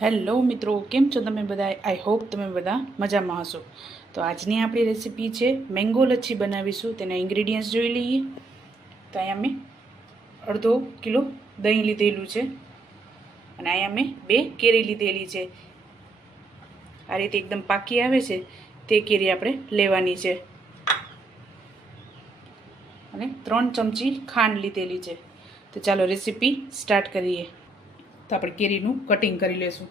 Hello મિત્રો, કેમ છો તમે બધા? આઈ હોપ તમે બધા મજામાં હશો. તો આજની આપણી રેસીપી છે મેંગો લચ્છી બનાવીશું. તેના ઇન્ગ્રીડિયન્ટ્સ જોઈ લઈએ. તો અહીંયા મેં અડધો કિલો દહીં લીધેલું છે અને અહીંયા મેં 2 કેરી લીધેલી છે. આ રીતે એકદમ પાકી આવે છે તે કેરી આપણે લેવાની છે અને 3 ચમચી ખાંડ લીધેલી છે. તો ચાલો રેસીપી સ્ટાર્ટ કરીએ. તો આપણે કેરીનું કટિંગ કરી લેશું.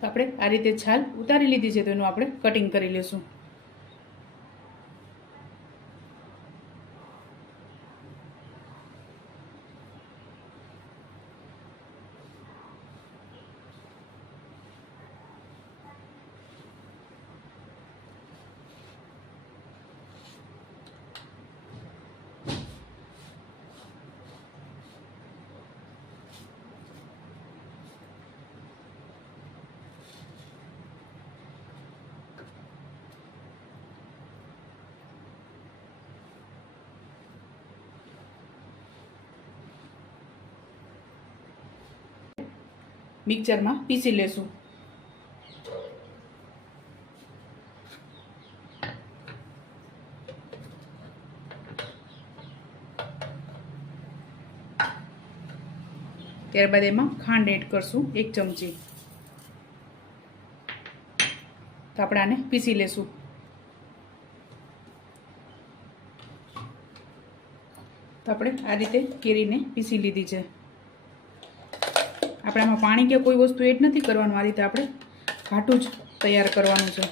તો આપણે આ રીતે છાલ ઉતારી લીધી છે, તો એનું આપણે કટિંગ કરી લેશું. મિક્સરમાં પીસી લેશું. ત્યારબાદ એમાં ખાંડ એડ કરશું 1 ચમચી. તો આપણે આને પીસી લેશું. તો આપણે આ રીતે કેરીને પીસી લીધી છે. આપણે આમાં પાણી કે કોઈ વસ્તુ એડ નથી કરવાનું. આ રીતે આપણે ઘાટું જ તૈયાર કરવાનું છે.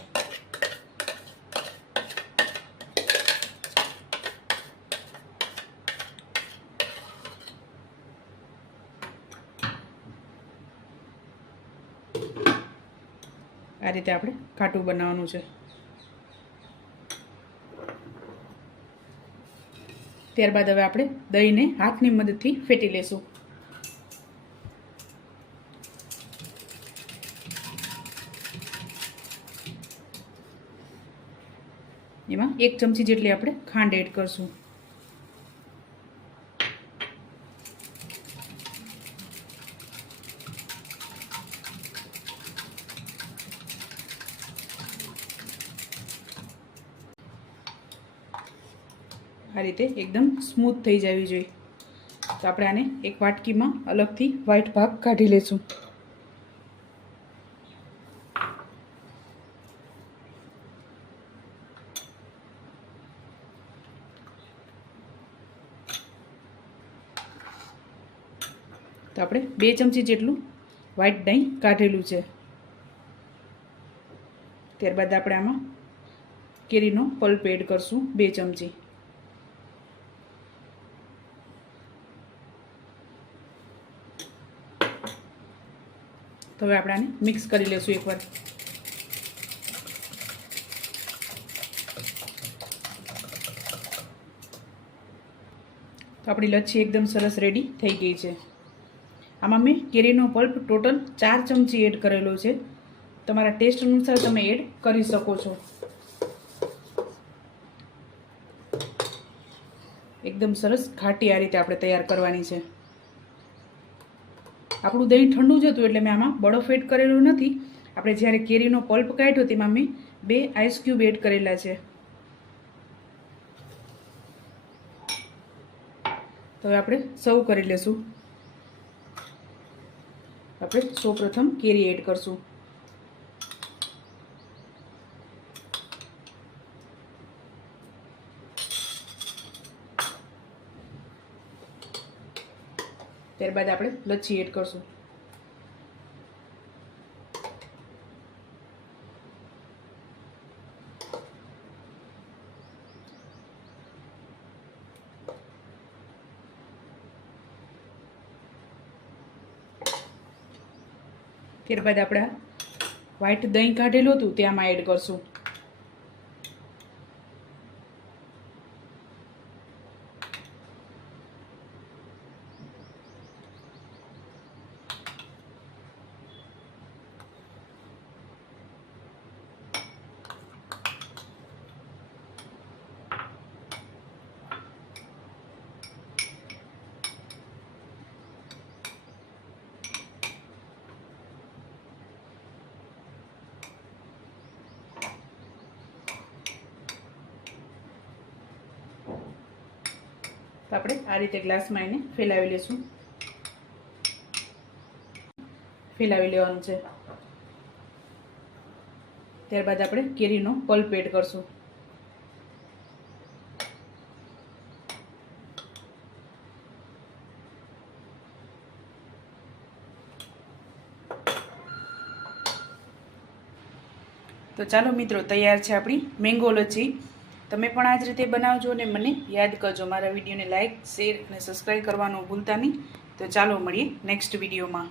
આ રીતે આપણે ઘાટું બનાવવાનું છે. ત્યારબાદ હવે આપણે દહીંને હાથની મદદથી ફેટી લેશું. એમાં 1 ચમચી જેટલી આપણે ખાંડ એડ કરશું. આ રીતે એકદમ સ્મૂથ થઈ જવી જોઈએ. તો આપણે આને એક વાટકીમાં અલગથી વ્હાઈટ ભાગ કાઢી લેશું. તો આપણે 2 ચમચી જેટલું વ્હાઈટ દહીં કાઢેલું છે. ત્યારબાદ આપણે આમાં કેરીનો પલ્પ એડ કરશું 2 ચમચી. તો હવે આપણે આને મિક્સ કરી લેશું એકવાર. તો આપણી લચ્છી એકદમ સરસ રેડી થઈ ગઈ છે. આમાં મેં કેરીનો પલ્પ ટોટલ 4 ચમચી એડ કરેલો છે. તમારા ટેસ્ટ અનુસાર તમે એડ કરી શકો છો. એકદમ સરસ ઘાટી આ રીતે આપણે તૈયાર કરવાની છે. આપણું દહીં ઠંડુ જ હતું એટલે મેં આમાં બરફ એડ કરેલું નથી. આપણે જ્યારે કેરીનો પલ્પ કાઢ્યો તેમાં મેં 2 આઈસ ક્યુબ એડ કરેલા છે. તો હવે આપણે સર્વ કરી લેશું. આપણે સૌપ્રથમ કેરી એડ કરશું. ત્યારબાદ આપણે લચ્છી એડ કરશું. ત્યારબાદ આપણે વ્હાઈટ દહીં કાઢેલું હતું તે આમાં એડ કરશું. તો આપણે આ રીતે ગ્લાસમાં એને ફેલાવી લઈશું. ફેલાવી લેવાનું છે. ત્યારબાદ આપણે કેરીનો પલ્પ એડ કરશું. તો ચાલો મિત્રો, તૈયાર છે આપણી મેંગો લચ્છી. તમે પણ આ જ રીતે બનાવજો અને મને યાદ કરજો. મારા વિડીયોને લાઇક, શેર અને સબસ્ક્રાઈબ કરવાનું ભૂલતા નહીં. તો ચાલો મળીએ નેક્સ્ટ વિડીયોમાં.